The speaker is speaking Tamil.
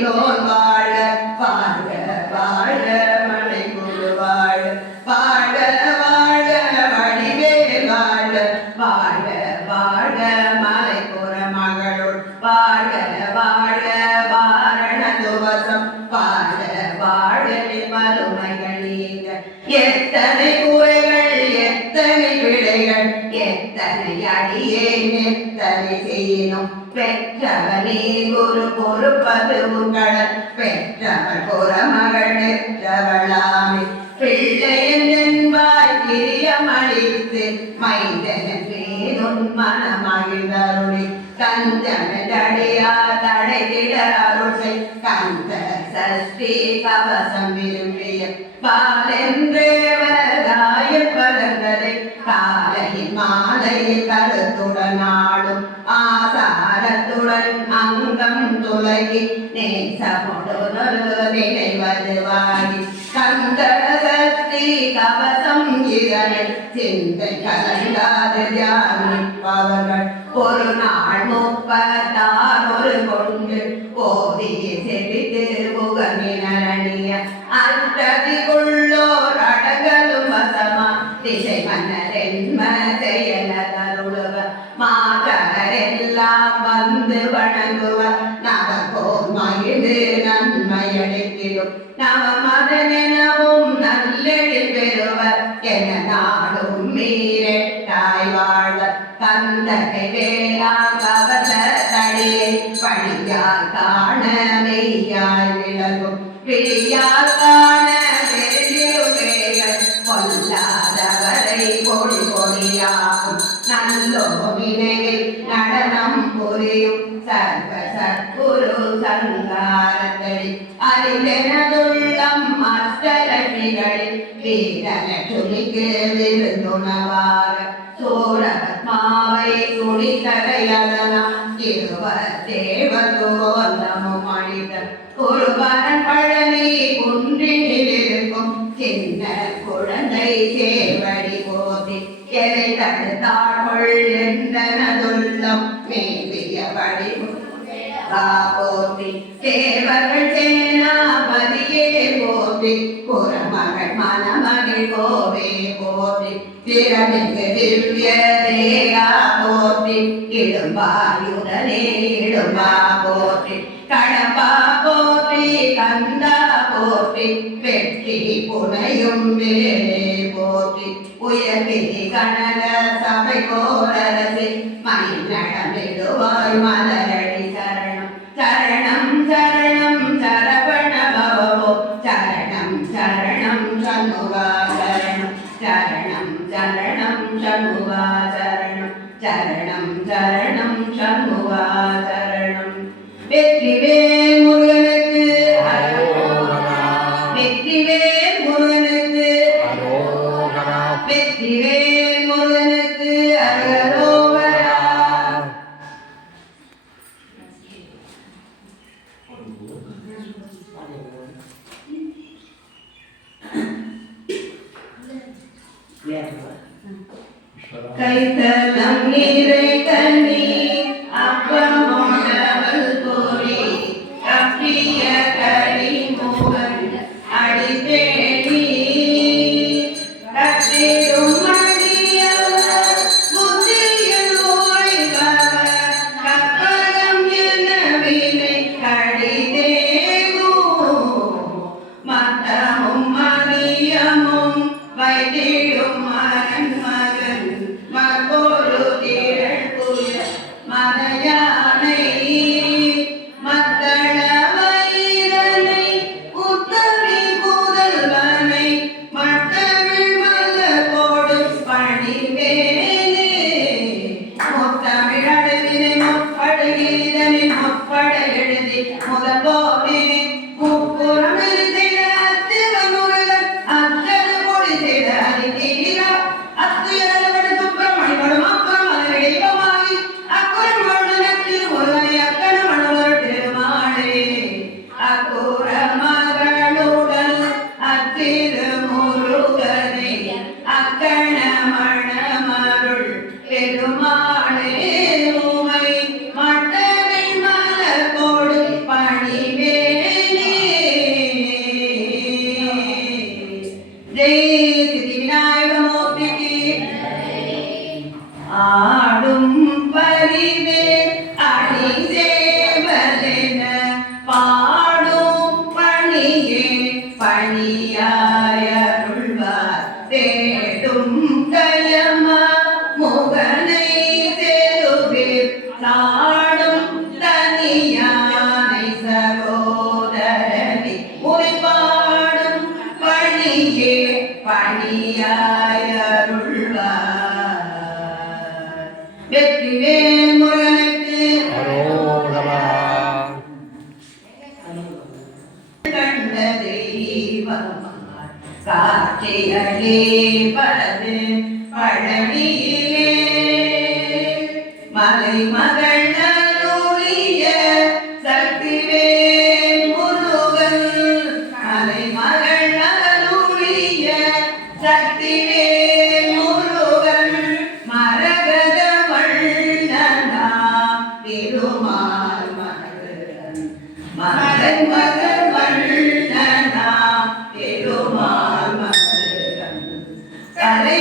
மயிலோன் வாழ வாழ்க வாழ மலைக்குழு வாழ வாழ வாழ வடிவேல் வாழ வாழ வாழ மலைப்புற மகளுள் வாழ வாழ வாரண துவசம் வாழ வாழ மறுமைகள் நீங்க எத்தனை குறைகள் எத்தனை பிழைகள் எத்தனை அடியேன் எத்தனை செய்யணும் பெற்றவனே குரு பொறுப்பது உங்கள் பெற்றவள் புறமகள் பெற்றவளாமே பிள்ளையன் என்பாய் பிரியமளித்து மைந்தன் மேலும் மனமகிழ்ந்தருளி கஞ்சனடியா தடைகிட அருளை கந்த சஷ்டி கவசம் விரும்பிய பாலென்றேவராய பலங்களை காலையில் மாலையில் கருத்துடன் ஆடும் ஆசாரத்துடன் அங்கம் துலகி நேசமுடனொரு நினைவது வாகி கந்த சஷ்டி கவசம் இதனில் சிந்தை கலங்காது தியானிப்பவர்கள் ஒரு நாள் 36 கொண்டு ஓதியை செவித்து புகமினரணிய அற்றதிக்குள்ளோர் அடங்கலும் வசமா திசை மன்னரென்ம செயலதருளுவ மாதரெல்லாம் வந்து வணங்குவர் நவகோர் மகிழ்ந்து நன்மையளித்திடும் நவமதனெனவும் நல்லெழில் பெறுவர் என நாடும் மீரெட்டாய் வாழ்வர் தந்தகை வேளாம் கவச தடியை பழியால் காண மெய்யாய் விளங்கும் பிழியால் காண வெறியுடைகள் கொல்லாதவரை பொடி பொடியாகும் நல்லோ நினைவில் நடனம் புரியும் சர்வ சத்குரு சங்காரத்தடி அறிந்தெனதுள்ளம் அஷ்டலட்சுமிகளில் வீரலட்சுமிக்கு விருந்துணவாக சூரபத்மாவை துணித்தகையதனா இருவத்தேவத்துவந்தமும் அளித்த குருபரன் பழனி குன்றினில் இருக்கும் சின்ன குழந்தை சேவடி போதி எதை தடுத்தாள் என்றனதுள்ளம் மேவியபடி போற்றி தேவர்கள் சேனாபதியே போற்றி புறமகள் மணமகள் கோவே போற்றி திறமிகு திவ்ய தேகா போற்றி இடும்பாயுடனே இடும்பா போற்றி கடம்பா போற்றி கந்தா போற்றி வெற்றி புனையும் வேலே போற்றி உயர்விதி கனக சபை கோரரசி மயிலடமிடுவாய் மலரடி சரணம் சரணம் சரணம் சரவண பவோ சரணம் சரணம் சண்முகா சரணம் சரணம் சரணம் சண்முகா சரணம் சரணம் சரணம் சண்முகா சரணம் வெற்றிவேல் முருகனுக்கு வெற்றிவேல் முருகனுக்கு வெற்றிவேல் முருகனுக்கு அரோகரா. கைத்தலம் நீரை கண்ணி அப்பமோடவள் கோரி கப்பிய கரி மூவன் அடித்தேடி கத்திடும் மடியவர் புத்தியில் ஓய்பவர் கப்பலம் என வினை கடிதேகோ மத்தமும் மதியமும் வைத்திடும் மகன் மகன் மகொரு திரள் புய மதையானை மத்தள வைரனை உத்தமி புதல்வனை மட்டவிழ் மத கோடு பணிவேனே முத்தமிழ் அழுவினை முற்படுகிறதனில் முற்பட எழுதி முதல் போனே முப்புறம் செய்த அத்திவனுடன் அச்சது பொடி செய்த அதிதீரா அத்துயரவடு சுப்பிரமணிபடும் அப்புறம் அதனை தெய்வமாகி அக்குறம் வாழ்ந்தன சாடும் தனியானை சகோதரனை உரைப்பாடும் பணியே பணியாயருள்வார். வெற்றிவேல் முருகனுக்கு அரோகரா. கண்ட தெய்வமாய் காட்சியளிப்பது பழனியிலே மலைமகள் அருளிய சக்திவேல் முருகன். மலைமகள் அருளிய சக்திவேல் முருகன் மரகத வண்ணனாம் திருமால் மகன். மரகத வண்ணனாம் திருமால் மகன். கலை